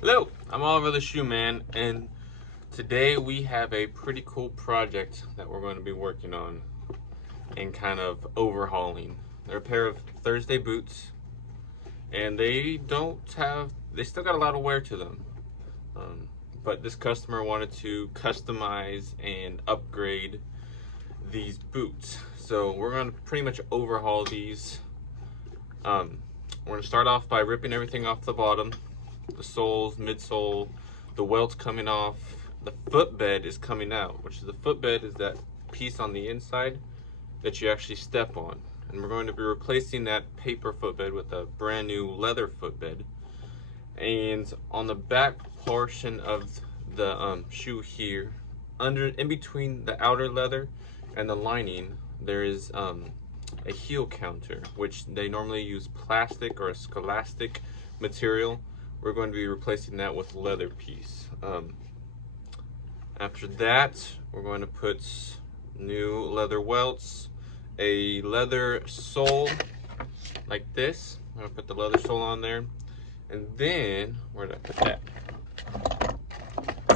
Hello, I'm Oliver the Shoe Man, and today we have a pretty cool project that we're going to be working on and kind of overhauling. They're a pair of Thursday boots, and they still got a lot of wear to them. But this customer wanted to customize and upgrade these boots. So we're going to pretty much overhaul these. We're going to start off by ripping everything off the bottom. The soles, midsole, the welt's coming off, the footbed is coming out, which is the footbed is that piece on the inside that you actually step on. And we're going to be replacing that paper footbed with a brand new leather footbed. And on the back portion of the shoe here, in between the outer leather and the lining, there is a heel counter, which they normally use plastic or a scholastic material. We're going to be replacing that with leather piece. After that, we're going to put new leather welts, a leather sole like this. I'm going to put the leather sole on there. And then, where did I put that?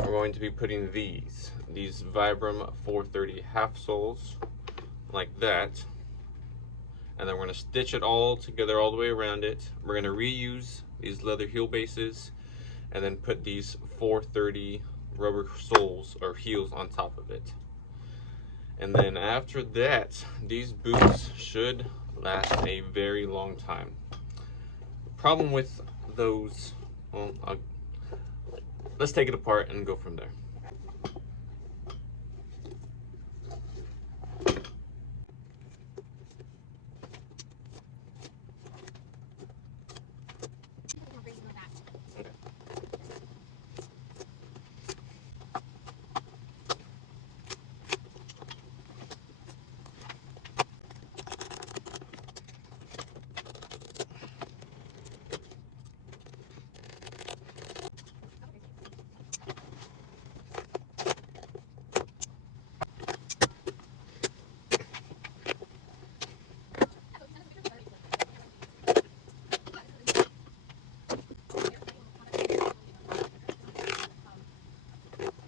We're going to be putting these Vibram 430 half soles like that. And then we're going to stitch it all together all the way around it. We're going to reuse these leather heel bases and then put these 430 rubber soles or heels on top of it. And then after that, these boots should last a very long time. The problem with those, well, let's take it apart and go from there.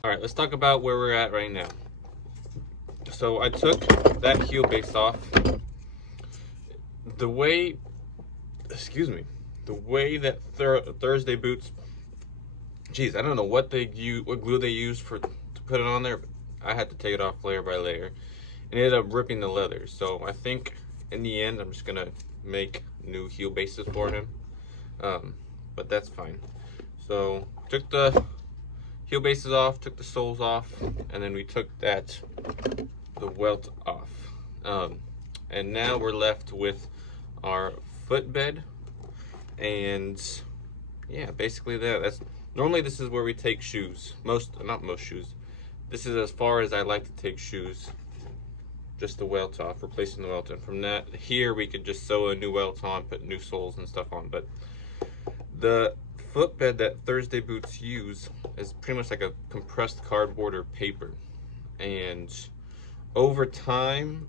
All right, let's talk about where we're at right now. So I took that heel base off. The way that Thursday boots, geez, I don't know what glue they used to put it on there. I had to take it off layer by layer, and it ended up ripping the leather. So I think in the end, I'm just gonna make new heel bases for him. But that's fine. So took the heel bases off, took the soles off, and then we took the welt off. And now we're left with our footbed, and yeah, basically that's normally this is where we take shoes. Not most shoes. This is as far as I like to take shoes. Just the welt off, replacing the welt, and from that here we could just sew a new welt on, put new soles and stuff on. But the footbed that Thursday boots use is pretty much like a compressed cardboard or paper, and over time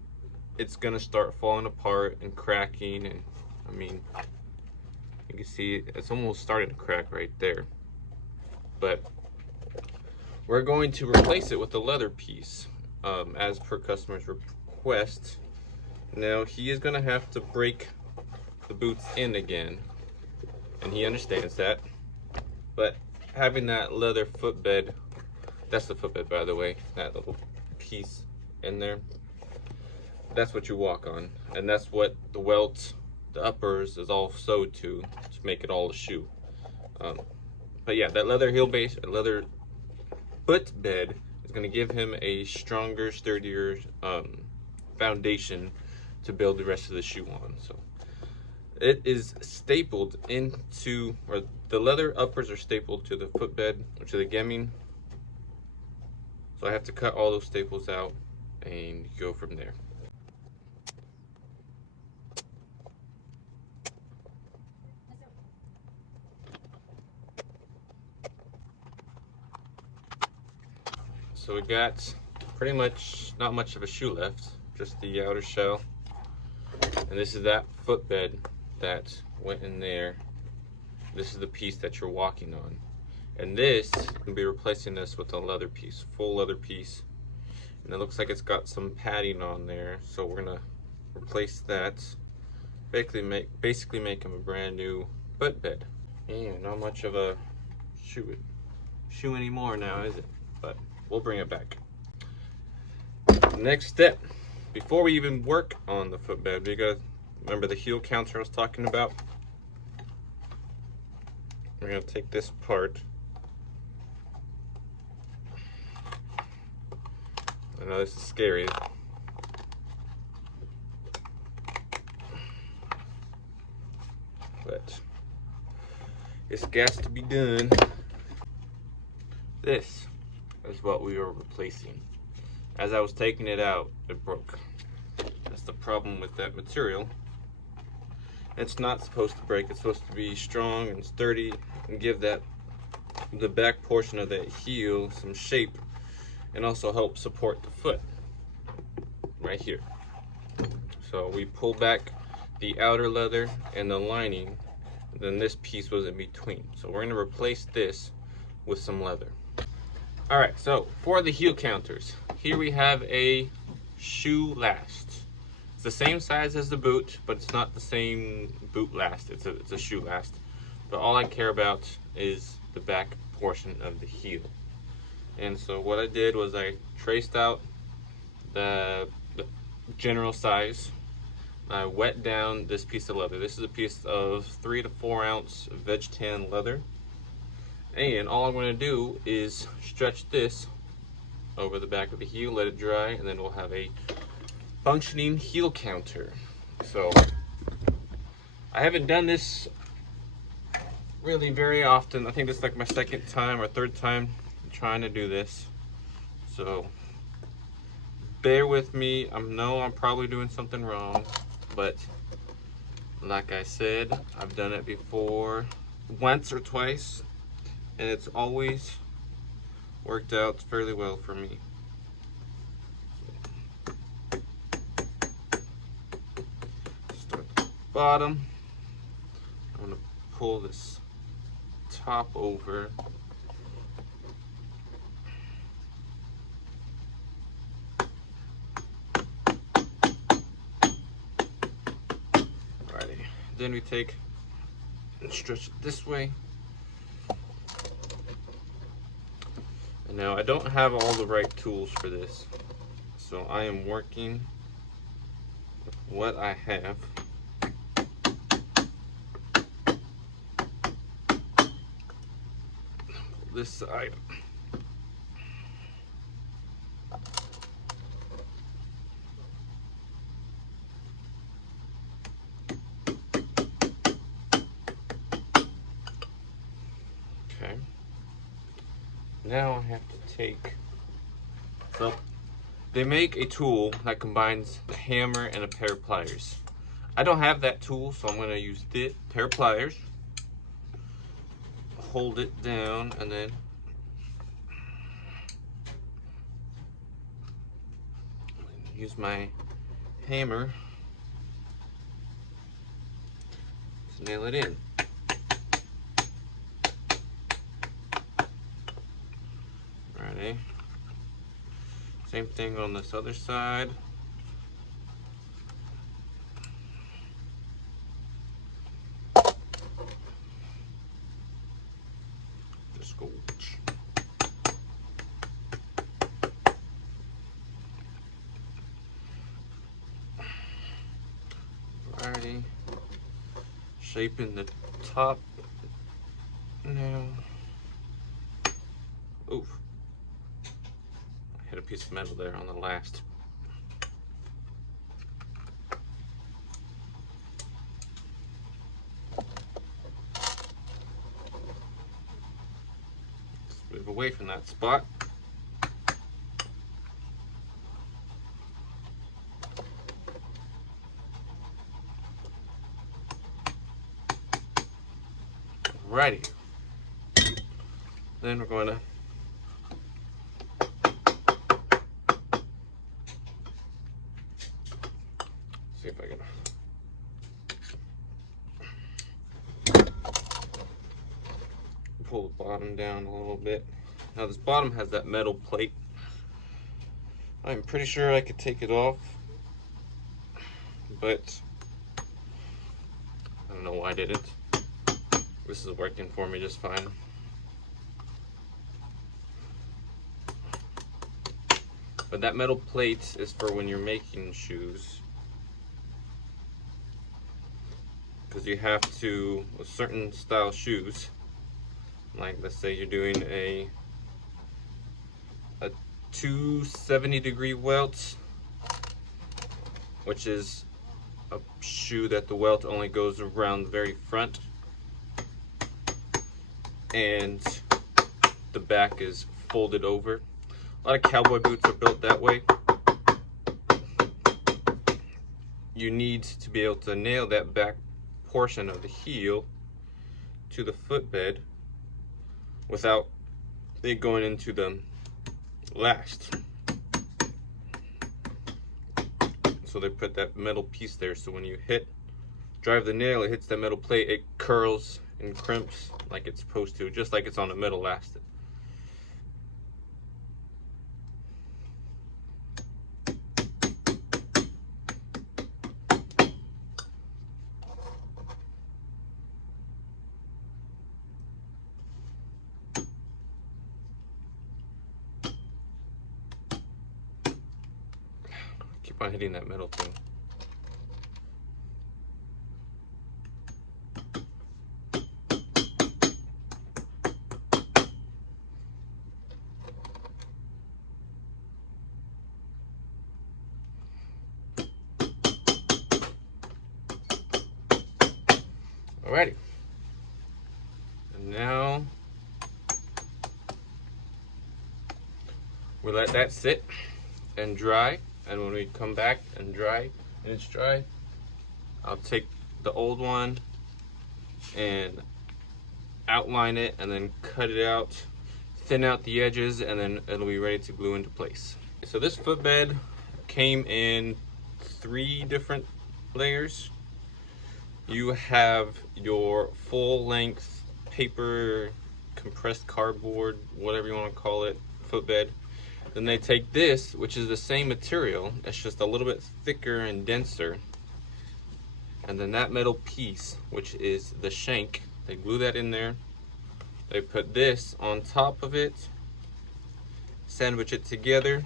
it's gonna start falling apart and cracking. And I mean, you can see it's almost starting to crack right there. But we're going to replace it with a leather piece, as per customer's request. Now he is gonna have to break the boots in again, and he understands that. But having that leather footbed, that's the footbed by the way, that little piece in there, that's what you walk on, and that's what the welt, the uppers, is all sewed to make it all a shoe. But yeah, that leather heel base, leather footbed is going to give him a stronger, sturdier foundation to build the rest of the shoe on. So it is stapled into, or the leather uppers are stapled to the footbed, or to the gimming. So I have to cut all those staples out and go from there. So we got pretty much not much of a shoe left, just the outer shell. And this is that footbed that went in there. This is the piece that you're walking on. And this, we'll be replacing this with a leather piece, full leather piece. And it looks like it's got some padding on there, so we're gonna replace that. Basically make him a brand new footbed. And not much of a shoe anymore now, is it? But we'll bring it back. Next step, before we even work on the footbed, we gotta remember the heel counter I was talking about. We're gonna take this part. I know this is scary. But it's got to be done. This is what we were replacing. As I was taking it out, it broke. That's the problem with that material. It's not supposed to break. It's supposed to be strong and sturdy and give the back portion of that heel some shape, and also help support the foot right here. So we pull back the outer leather and the lining, then this piece was in between. So we're gonna replace this with some leather. All right, so for the heel counters, here we have a shoe last. It's the same size as the boot, but it's not the same boot last. It's a shoe last. But all I care about is the back portion of the heel. And so what I did was I traced out the general size. I wet down this piece of leather. This is a piece of 3 to 4 ounce veg tan leather. And all I'm going to do is stretch this over the back of the heel, let it dry, and then we'll have a functioning heel counter. So I haven't done this really very often. I think this is like my second time or third time trying to do this. So bear with me. I know I'm probably doing something wrong, but like I said, I've done it before once or twice, and it's always worked out fairly well for me. Start at the bottom. I'm going to pull this top over. Alrighty. Then we take and stretch it this way. And now I don't have all the right tools for this, so I am working with what I have. This side. Okay. Now I have to take, so they make a tool that combines the hammer and a pair of pliers. I don't have that tool, so I'm going to use this pair of pliers. Hold it down and then use my hammer to nail it in. Alrighty. Same thing on this other side. Scotch. Alrighty. Shaping the top now. Oof. I hit a piece of metal there on the last. Move away from that spot. Alrighty. Then we're going to see if I can pull the bottom come down a little bit. Now this bottom has that metal plate. I'm pretty sure I could take it off, but I don't know why I didn't. This is working for me just fine. But that metal plate is for when you're making shoes. Because you have to, with certain style shoes, like let's say you're doing a 270-degree welt, which is a shoe that the welt only goes around the very front, and the back is folded over. A lot of cowboy boots are built that way. You need to be able to nail that back portion of the heel to the footbed without it going into the last. So they put that metal piece there, so when you drive the nail, it hits that metal plate, it curls and crimps like it's supposed to, just like it's on a metal last. Keep on hitting that metal thing. Alrighty. And now we let that sit and dry. And when we come back and dry, and it's dry, I'll take the old one and outline it and then cut it out, thin out the edges, and then it'll be ready to glue into place. So this footbed came in 3 different layers. You have your full-length paper, compressed cardboard, whatever you want to call it, footbed. Then they take this, which is the same material, it's just a little bit thicker and denser. And then that metal piece, which is the shank, they glue that in there. They put this on top of it, sandwich it together.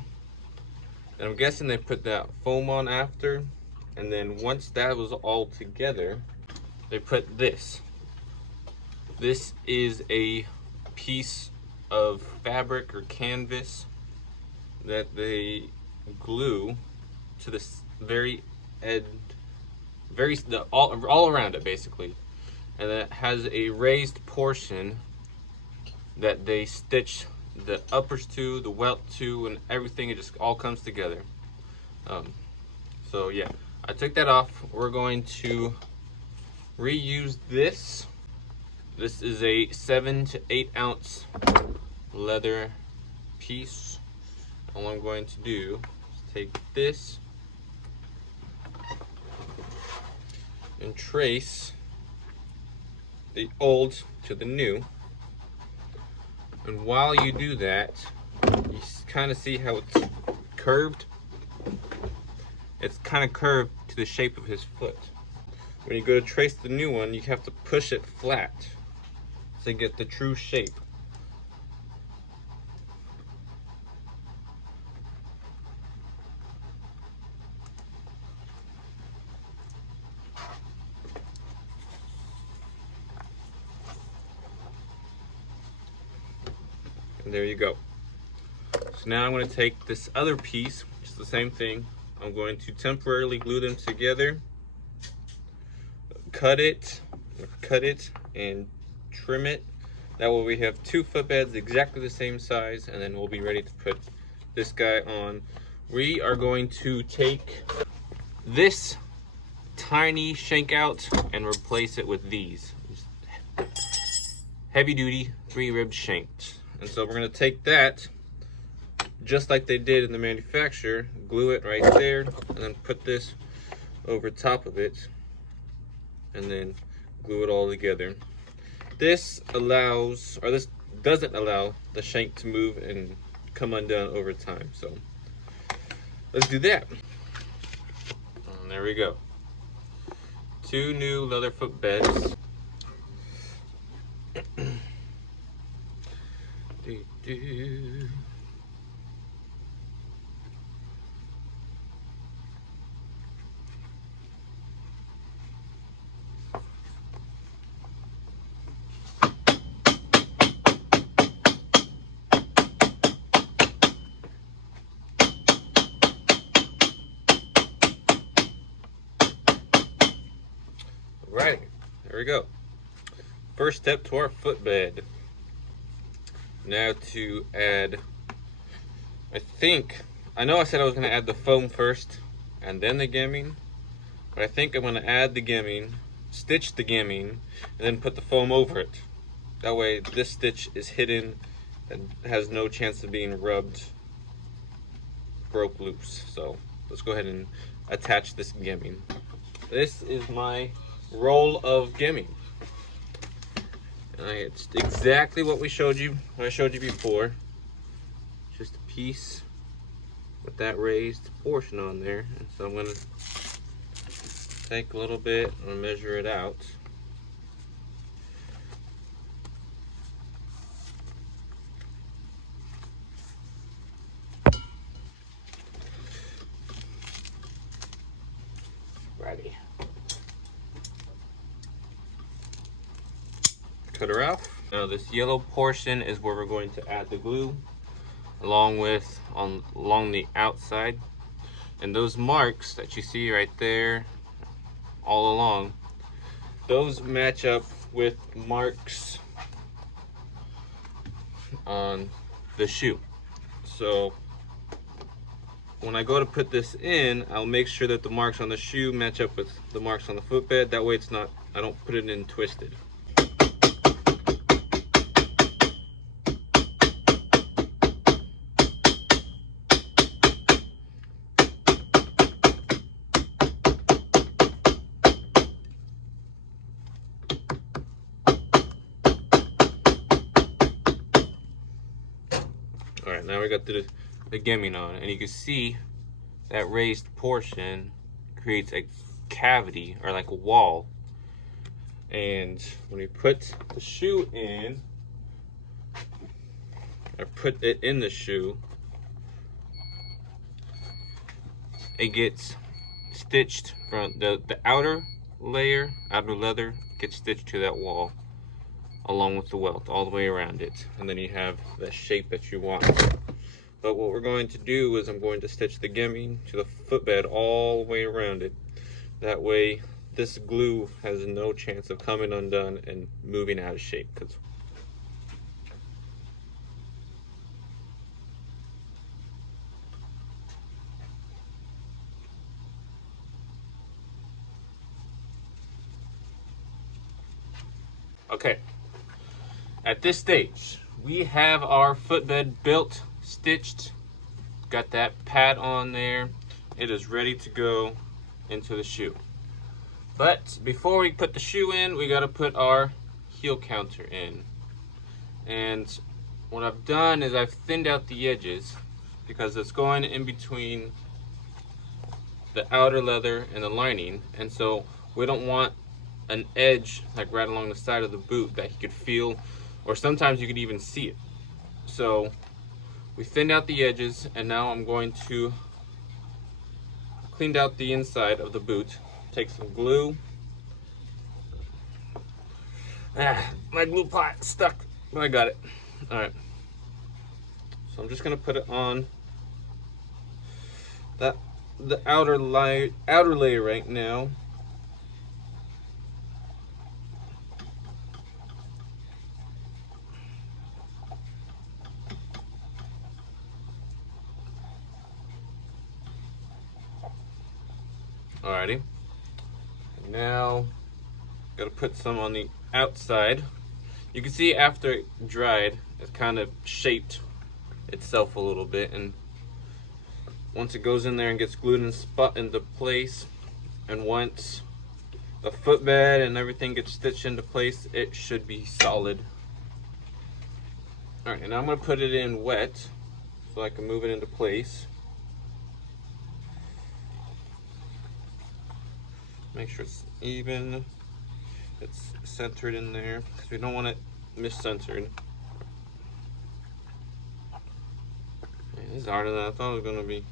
And I'm guessing they put that foam on after. And then once that was all together, they put this. This is a piece of fabric or canvas that they glue to the very end, all around it basically, and it has a raised portion that they stitch the uppers to, the welt to, and everything. It just all comes together. So yeah, I took that off. We're going to reuse this. This is a 7 to 8 ounce leather piece. All I'm going to do is take this and trace the old to the new. And while you do that, you kind of see how it's curved. It's kind of curved to the shape of his foot. When you go to trace the new one, you have to push it flat to get the true shape. And there you go. So now I'm going to take this other piece, which is the same thing. I'm going to temporarily glue them together, cut it, and trim it. That way we have 2 footbeds exactly the same size, and then we'll be ready to put this guy on. We are going to take this tiny shank out and replace it with these heavy duty 3-ribbed shanks. And so we're going to take that, just like they did in the manufacturer, glue it right there, and then put this over top of it, and then glue it all together. This allows, or this doesn't allow the shank to move and come undone over time. So let's do that. And there we go. 2 new leather footbeds. Right, there we go. First step to our footbed. Now to add, I know I said I was going to add the foam first and then the gimming, but I think I'm going to add the gimming, stitch the gimming, and then put the foam over it. That way this stitch is hidden and has no chance of being broke loose. So let's go ahead and attach this gimming. This is my roll of gimming. It's exactly what I showed you before. Just a piece with that raised portion on there. And so I'm gonna take a little bit and measure it out. Righty. Cut her off. Now this yellow portion is where we're going to add the glue, along the outside. And those marks that you see right there all along, those match up with marks on the shoe. So when I go to put this in, I'll make sure that the marks on the shoe match up with the marks on the footbed. That way I don't put it in twisted. All right, now we got the gimming on, and you can see that raised portion creates a cavity or like a wall. And when we put the shoe in, or put it in the shoe, it gets stitched from the outer leather gets stitched to that wall along with the welt all the way around it, and then you have the shape that you want. But what we're going to do is I'm going to stitch the gimming to the footbed all the way around it. That way this glue has no chance of coming undone and moving out of shape. Okay, at this stage we have our footbed built, stitched, got that pad on there. It is ready to go into the shoe. But before we put the shoe in, we got to put our heel counter in. And what I've done is I've thinned out the edges because it's going in between the outer leather and the lining, and so we don't want an edge like right along the side of the boot that you could feel, or sometimes you could even see it. So we thinned out the edges, and now I'm going to clean out the inside of the boot. Take some glue. My glue pot stuck, but I got it. All right. So I'm just gonna put it on the outer layer right now. Alrighty. Now, gotta put some on the outside. You can see after it dried, it's kind of shaped itself a little bit, and once it goes in there and gets glued into place, and once the footbed and everything gets stitched into place, it should be solid. All right, and I'm gonna put it in wet so I can move it into place. Make sure it's even, it's centered in there, because we don't want it miscentered. Man, this is harder than I thought it was gonna be.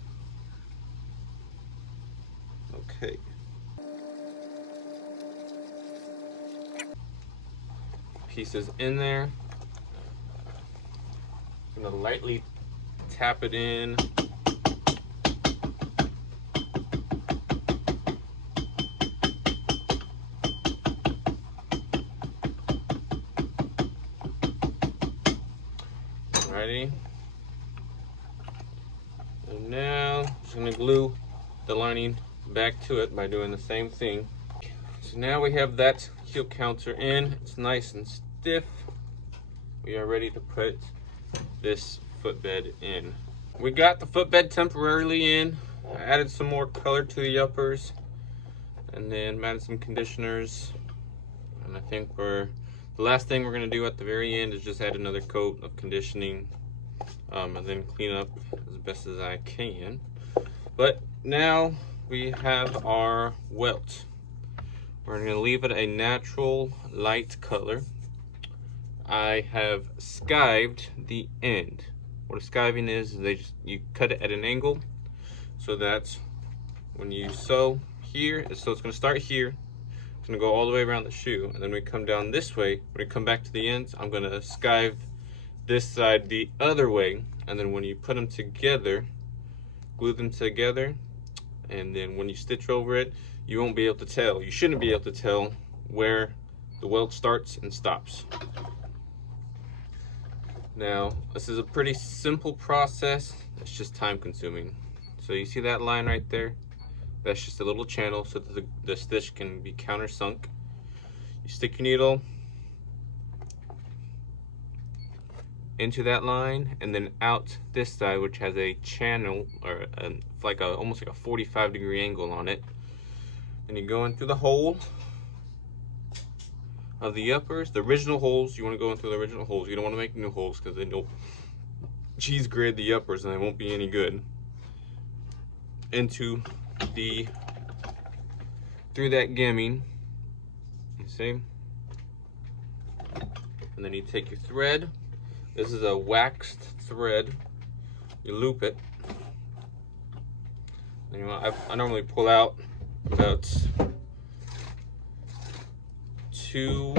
Okay. Pieces in there. I'm gonna lightly tap it in. Alrighty. And now I'm just gonna glue the lining back to it by doing the same thing. So now we have that heel counter in. It's nice and stiff. We are ready to put this footbed in. We got the footbed temporarily in. I added some more color to the uppers, and then added some conditioners. And I think the last thing we're gonna do at the very end is just add another coat of conditioning, and then clean up as best as I can. But now we have our welt. We're gonna leave it a natural light color. I have skived the end. What a skiving is you cut it at an angle, so that when you sew here, so it's gonna start here, it's gonna go all the way around the shoe, and then we come down this way. When we come back to the ends, I'm gonna skive this side the other way, and then when you put them together, glue them together, and then when you stitch over it, you won't be able to tell. You shouldn't be able to tell where the welt starts and stops. Now, this is a pretty simple process. It's just time consuming. So you see that line right there? That's just a little channel so that the stitch can be countersunk. You stick your needle into that line and then out this side, which has a channel or almost like a 45-degree angle on it. Then you go in through the hole of the uppers, the original holes. You want to go in through the original holes. You don't want to make new holes because then you'll cheese grade the uppers and they won't be any good. Into through that gimming, you see? And then you take your thread. This is a waxed thread. You loop it. And I normally pull out about 2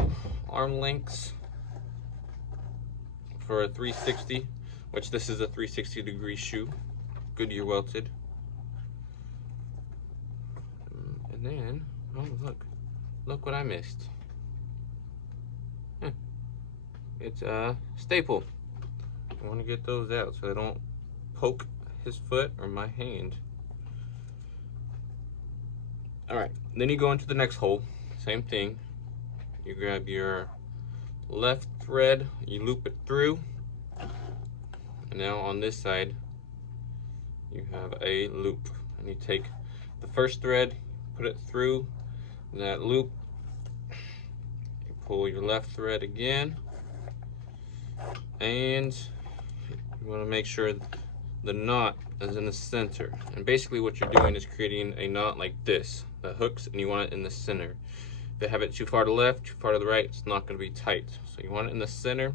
arm lengths for a 360, which this is a 360-degree shoe, Goodyear welted. And then, oh look what I missed. It's a staple. I want to get those out so they don't poke his foot or my hand. Alright, then you go into the next hole, same thing. You grab your left thread, you loop it through, and now on this side you have a loop, and you take the first thread, put it through that loop, you pull your left thread again, and you want to make sure the knot is in the center. And basically what you're doing is creating a knot like this that hooks, and you want it in the center. If you have it too far to the left, too far to the right, it's not going to be tight. So you want it in the center,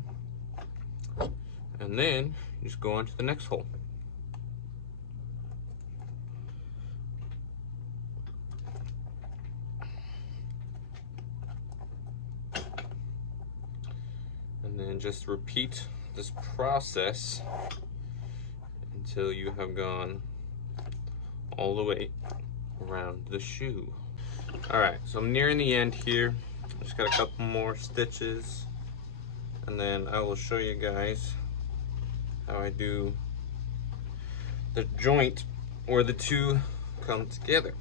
and then you just go on to the next hole. And then just repeat this process until you have gone all the way around the shoe. Alright, so I'm nearing the end here. Just got a couple more stitches, and then I will show you guys how I do the joint where the two come together.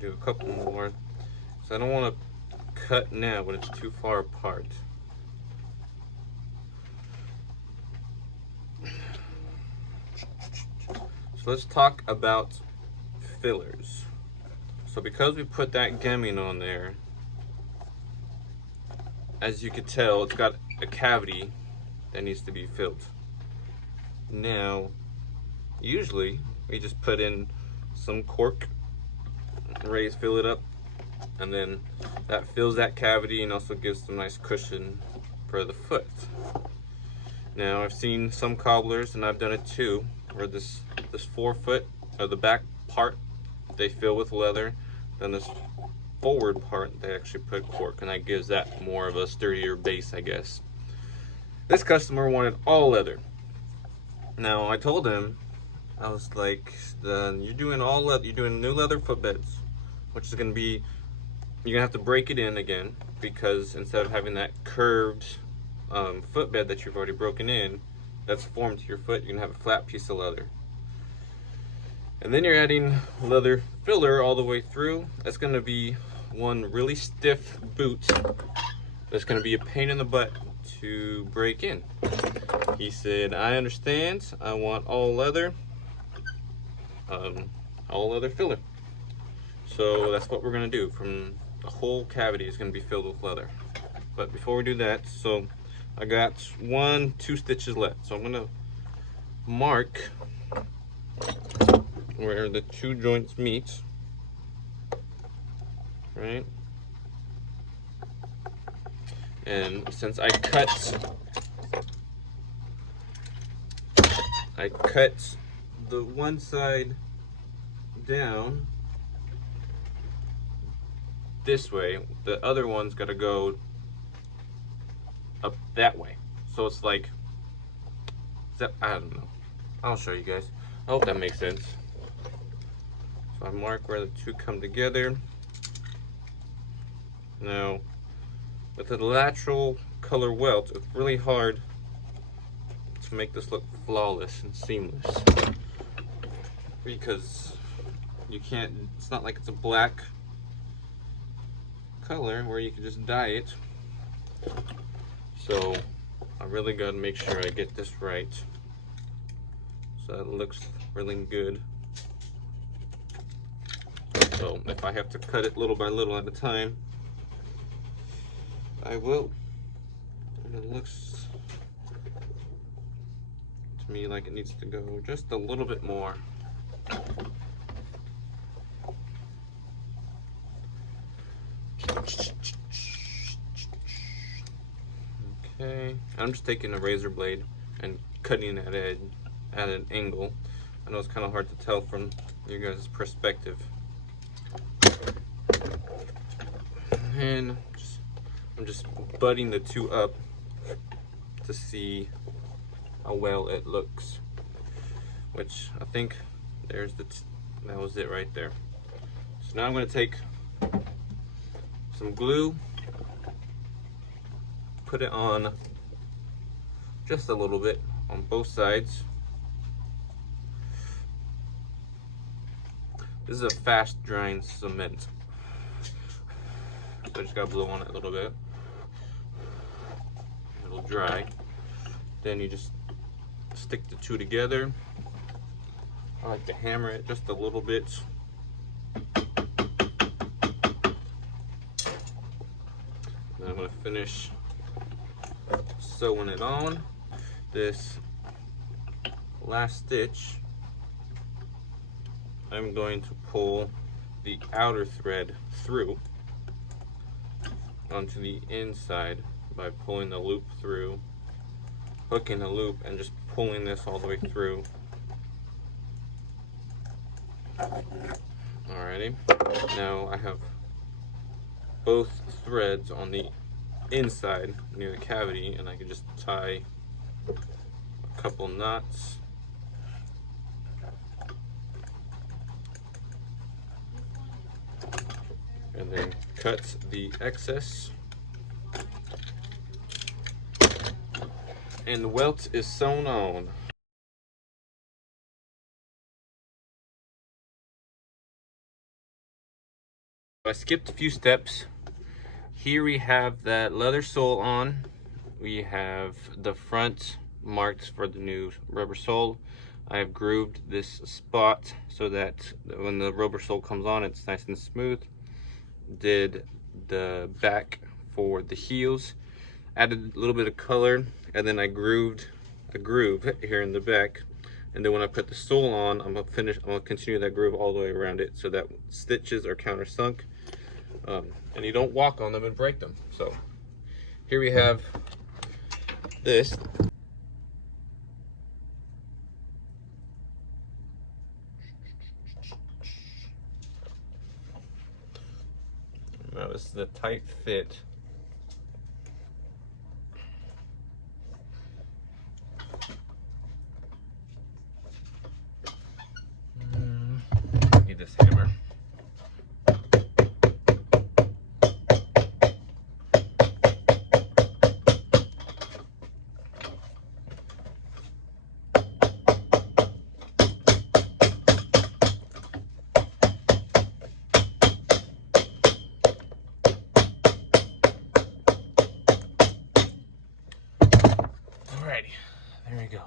Do a couple more, so I don't want to cut now when it's too far apart. So let's talk about fillers. So because we put that gimming on there, as you can tell, it's got a cavity that needs to be filled. Now, usually we just put in some cork, fill it up, and then that fills that cavity and also gives some nice cushion for the foot. Now, I've seen some cobblers, and I've done it too, where this forefoot, or the back part, they fill with leather. Then this forward part, they actually put cork, and that gives that more of a sturdier base, I guess. This customer wanted all leather. Now, I told him, I was like, you're doing all leather, you're doing new leather footbeds, which is gonna be, you're gonna have to break it in again, because instead of having that curved footbed that you've already broken in, that's formed to your foot, you're gonna have a flat piece of leather. And then you're adding leather filler all the way through. That's gonna be one really stiff boot that's gonna be a pain in the butt to break in. He said, I understand, I want all leather filler. So that's what we're gonna do. From the whole cavity is gonna be filled with leather. But before we do that, so I got 2 stitches left. So I'm gonna mark where the 2 joints meet, right? And since I cut the one side down this way, the other one's got to go up that way. So it's like, I don't know. I'll show you guys. I hope that makes sense. So I mark where the 2 come together. Now, with the lateral color welt, it's really hard to make this look flawless and seamless, because you can't, it's not like it's a black color where you can just dye it. So I really gotta make sure I get this right so it looks really good. So if I have to cut it little by little at a time, I will. And it looks to me like it needs to go just a little bit more. Okay, I'm just taking a razor blade and cutting at an angle. I know it's kind of hard to tell from your guys' perspective. And I'm just butting the 2 up to see how well it looks. Which I think there's that was it right there. So now I'm going to take some glue, put it on just a little bit on both sides. This is a fast drying cement, so I just gotta blow on it a little bit. It'll dry. Then you just stick the 2 together. I like to hammer it just a little bit. Then I'm gonna finish sewing it on. This last stitch, I'm going to pull the outer thread through onto the inside by pulling the loop through, hooking the loop, and just pulling this all the way through. Alrighty, now I have both threads on the inside near the cavity, and I can just tie a couple knots. And then cut the excess. And the welt is sewn on. I skipped a few steps. Here we have that leather sole on. We have the front marked for the new rubber sole. I have grooved this spot so that when the rubber sole comes on, it's nice and smooth. Did the back for the heels. added a little bit of color, and then I grooved a groove here in the back. And then when I put the sole on, I'm gonna continue that groove all the way around it so that stitches are countersunk, and you don't walk on them and break them. So here we have this. Now this is the tight fit. Need this hammer. Alrighty, there we go.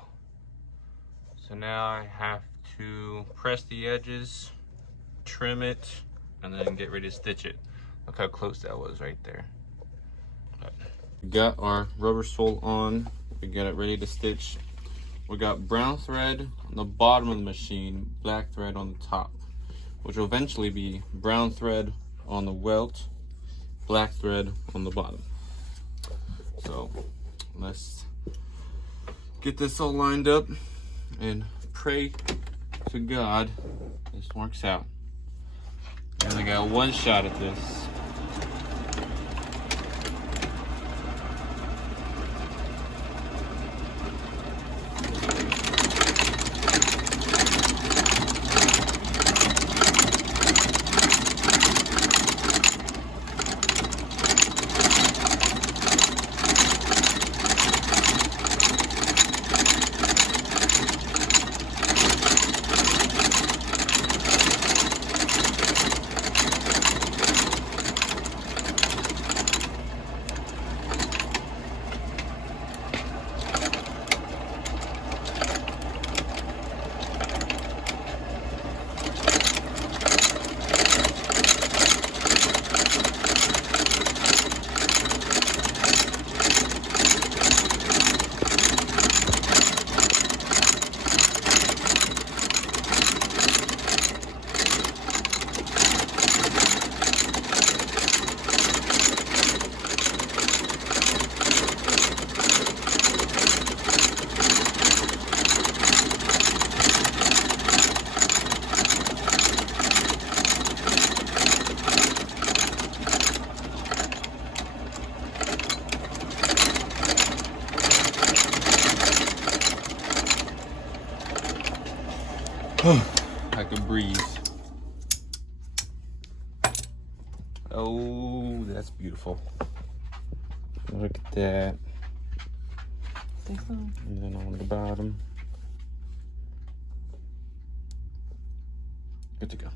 So now I have to press the edges, trim it, and then get ready to stitch it. Look how close that was right there. We got our rubber sole on. We got it ready to stitch. We got brown thread on the bottom of the machine, black thread on the top, which will eventually be brown thread on the welt, black thread on the bottom. So let's get this all lined up and pray to God this works out. And I got one shot at this. I could breathe. Oh, that's beautiful. Look at that. And then on the bottom. Good to go.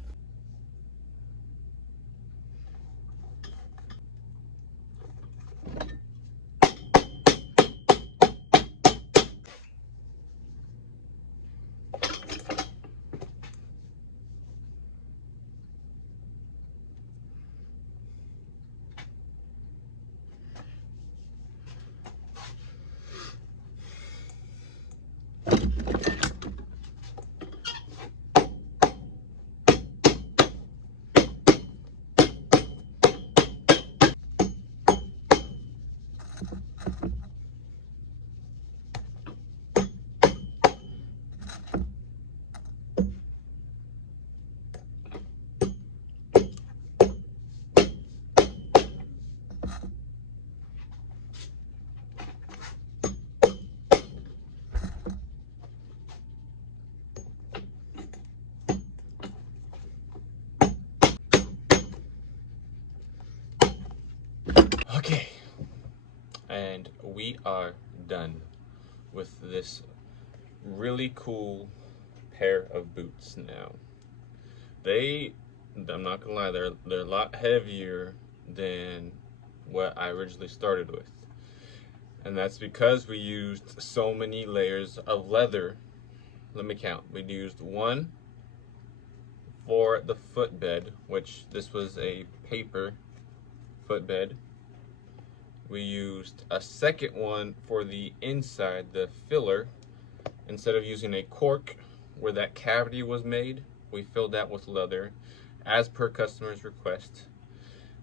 Okay, and we are done with this really cool pair of boots now. I'm not gonna lie, they're a lot heavier than what I originally started with. And that's because we used so many layers of leather. Let me count. We used one for the footbed, which this was a paper footbed. we used a second one for the inside, the filler. Instead of using a cork where that cavity was made, we filled that with leather as per customer's request.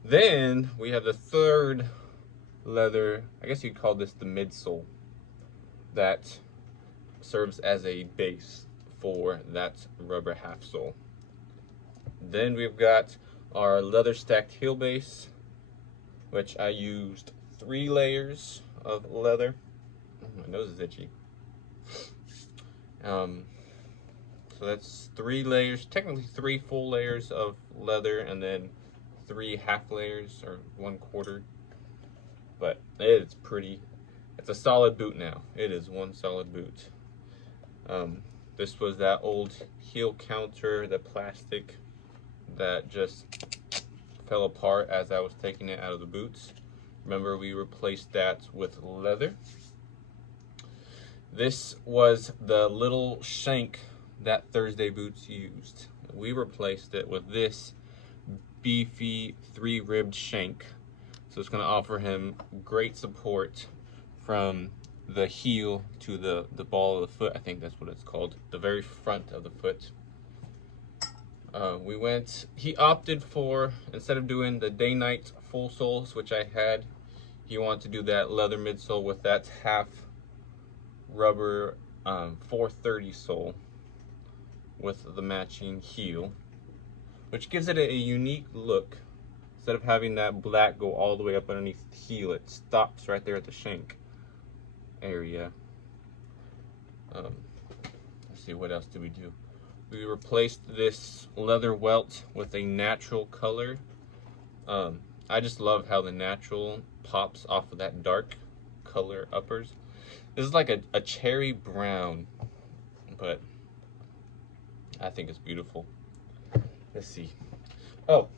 Then we have the third leather, I guess you'd call this the midsole, that serves as a base for that rubber half sole. Then we've got our leather stacked heel base, which I used 3 layers of leather. My nose is itchy. So that's 3 layers, technically 3 full layers of leather, and then 3 half layers or 1/4. But it's pretty. It's a solid boot now. It is one solid boot. This was that old heel counter, the plastic that just fell apart as I was taking it out of the boots. Remember, we replaced that with leather. This was the little shank that Thursday boots used. We replaced it with this beefy 3-ribbed shank. So it's going to offer him great support from the heel to the ball of the foot. I think that's what it's called, the very front of the foot. He opted for, instead of doing the day-night full soles, which I had, he wanted to do that leather midsole with that half rubber 430 sole with the matching heel, which gives it a unique look. Instead of having that black go all the way up underneath the heel, it stops right there at the shank area. Let's see, what else did we do? We replaced this leather welt with a natural color. I just love how the natural pops off of that dark color uppers. This is like a cherry brown, but I think it's beautiful. Let's see. Oh,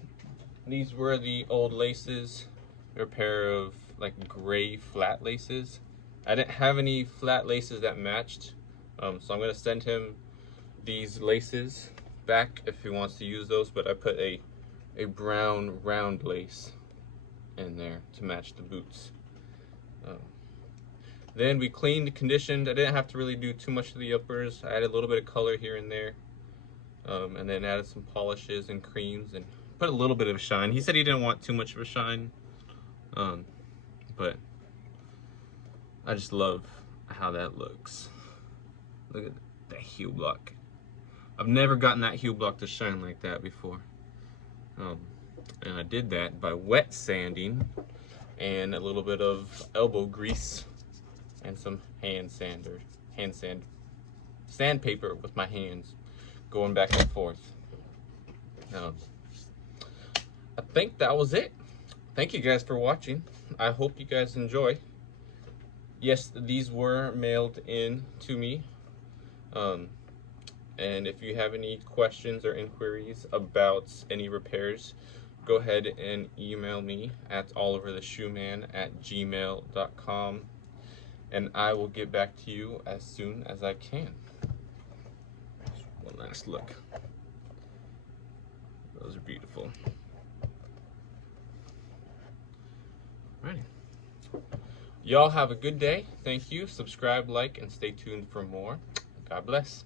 these were the old laces. They're a pair of like gray flat laces. I didn't have any flat laces that matched, so I'm gonna send him these laces back if he wants to use those, but I put a brown round lace in there to match the boots. Then we cleaned, conditioned. I didn't have to really do too much to the uppers. I added a little bit of color here and there, and then added some polishes and creams and put a little bit of a shine. He said he didn't want too much of a shine, but I just love how that looks. Look at that heel block. I've never gotten that heel block to shine like that before. And I did that by wet sanding and a little bit of elbow grease and some sandpaper with my hands, going back and forth. I think that was it. Thank you guys for watching. I hope you guys enjoy. Yes, these were mailed in to me. And if you have any questions or inquiries about any repairs, go ahead and email me at olivertheshoeman@gmail.com, and I will get back to you as soon as I can. One last look. Those are beautiful. Alrighty. Y'all have a good day. Thank you. Subscribe, like, and stay tuned for more. God bless.